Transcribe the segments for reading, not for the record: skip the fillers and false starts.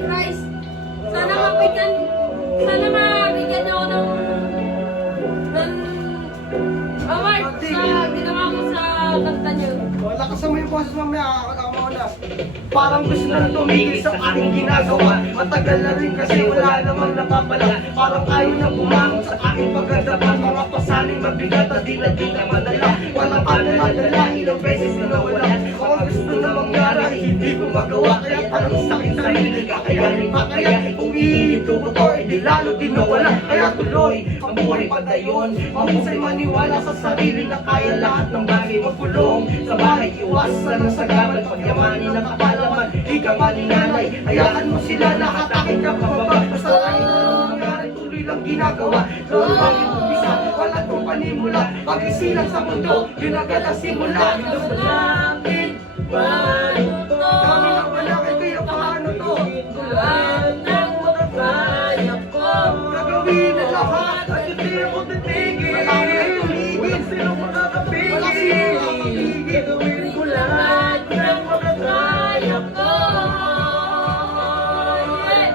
Christ. Sana mabigyan niyo ako ng award sa ginawa ko sa kanta niyo. Lakas mo yung boses mamaya, kakakama ko na. Parang gusto na tumigil sa aking ginagawa. Matagal na rin kasi wala namang napapala. Parang ayaw na bumangon sa aking pagkadapan. Mga pasaling mabigat at di na madala. Walang kadala-dala, ilang beses na nawala. Kung ang gusto na mangyari, hindi ko magawa. Kaya parang sakit sa sarili, kakayanin pa kaya. Kung ihinto ko to, hindi lalo din nawala. Kaya tuloy, ang buhay padayon. Mahusay maniwala sa sarili na kaya lahat ng bagay magpulong. Sa bahay, iwasan ang sagabal. Pagyamanin ang kapalaman, ika man ni nanay. Hayaan mo sila na hatakin ka pababa. Basta tayo na nangyari, tuloy lang ginagawa. Doon lang yung umpisa, walang kong panimula. Pag-isilang sa mundo, yun agad ang simula. Langit, paano to? Dami na wala kay kaya paano to? Lahat ng makakaya ko. Gagawin na lahat at hindi ako titigil. Wala ko na tumigil. Walang sinong makakapigil. Walang sinong makakapigil. Gagawin ko lahat ng makakaya ko.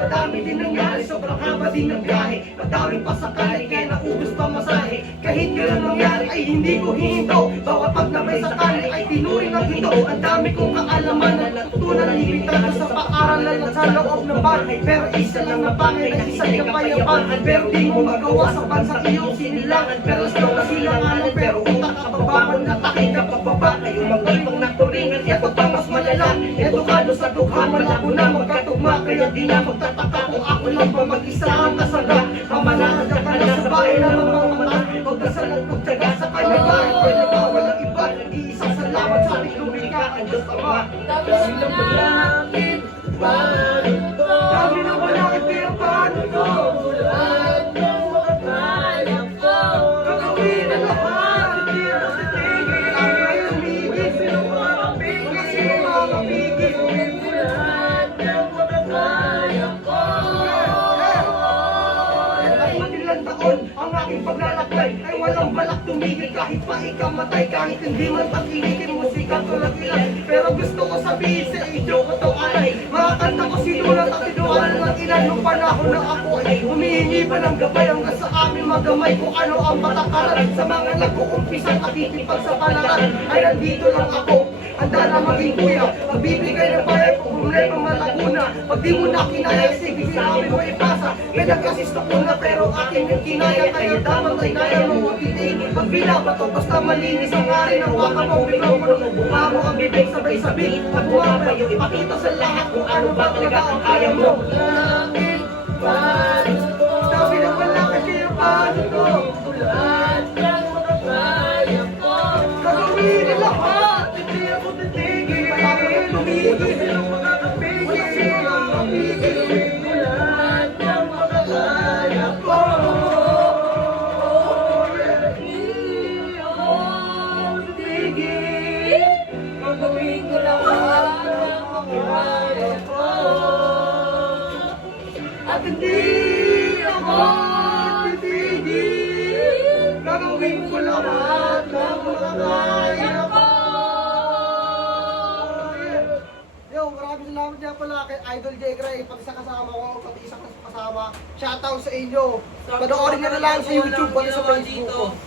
Madami din nangyari, sobrang haba din ng biyahe. Madaming pasakay, kaya naubos pa masahe. Kahit kailan nangyari ay hindi ko hihinto. Bawat pag na may sakali ay tinuring ang hinto. Ang dami kong kaalaman na natutunan ng ibigtado sa paaralan at sa loob ng bahay. Pero isa lang na bagay na isang kapayapaan. Pero di mo magawa sa bansang iyong sinilangan. Pero slow na silanganan, pero utak kapababan na takay ka pababa. Ngayong magpapang naturingan, ito pa mas malala. Ito kado sa dukha, malabo na magkatugma. Kaya di na magtataka kung ako lang pa mag-isa ang kasaga. Mamanakad ka na sa bahay na mamamata. Pagdasal at pagtyaga sa kanya bahay. Pwede ba walang iba? Nag-iisang salamat sa ating lumika ang Diyos Ama. Tapos langit, paano to? Dami na wala kaya paano to? Lahat ng makakaya ko. Gagawin na lahat, hindi ako titigil. Ang ngayon umigil, sino makakapigil? Sino makakapigil? Gagawin ko lahat ng makakaya ko. Kahit matilang taon, ang aking paglalakbay ay walang balak tumigil kahit pa ikamatay. Kahit hindi man pakiligin musika tulad ilan. Pero gusto ko sabihin sa inyo ko to alay. Mga kanta ko sinulat at tinualan ng ilan. Nung panahon na ako ay humihingi pa ng gabay hanggang sa aming magamay. Kung ano ang patakaran sa mga nag-uumpisan at titipag sa palaran. Ay nandito lang ako, handa na maging kuya. Magbibigay ng bayay kung problema malaguna. Pag di mo na kinaya, sige sinabi mo ipasa. May nagkasisto ko na pero akin yung kinaya. Kaya dapat ay kaya mo titigil. Pag binabato basta malinis ang ari ng waka mo. Mikropono, bumamo ang bibig sabay-sabay. Pag bumabay, ipakita sa lahat kung ano ba talaga ang kaya mo. Langit, paano to? Sabi na wala kaya paano to? Lahat ng makakaya ko. Gagawin na lahat, hindi ako titigil. Kaya tumigil, sino makakapigil? Wala sino makakapigil. Gagawin ko lahat ng makakaya ko. Hindi ako titigil. Gagawin ko lahat ng makakaya ko. At hindi ako titigil. Gagawin ko lahat ng makakaya ko. Yo, maraming salamat niya pala kay Idol J. Gray, pati sa kasama ko, pati isa kasama. Shoutout sa inyo. Panoorin niyo na lang sa YouTube, pati sa Facebook ko.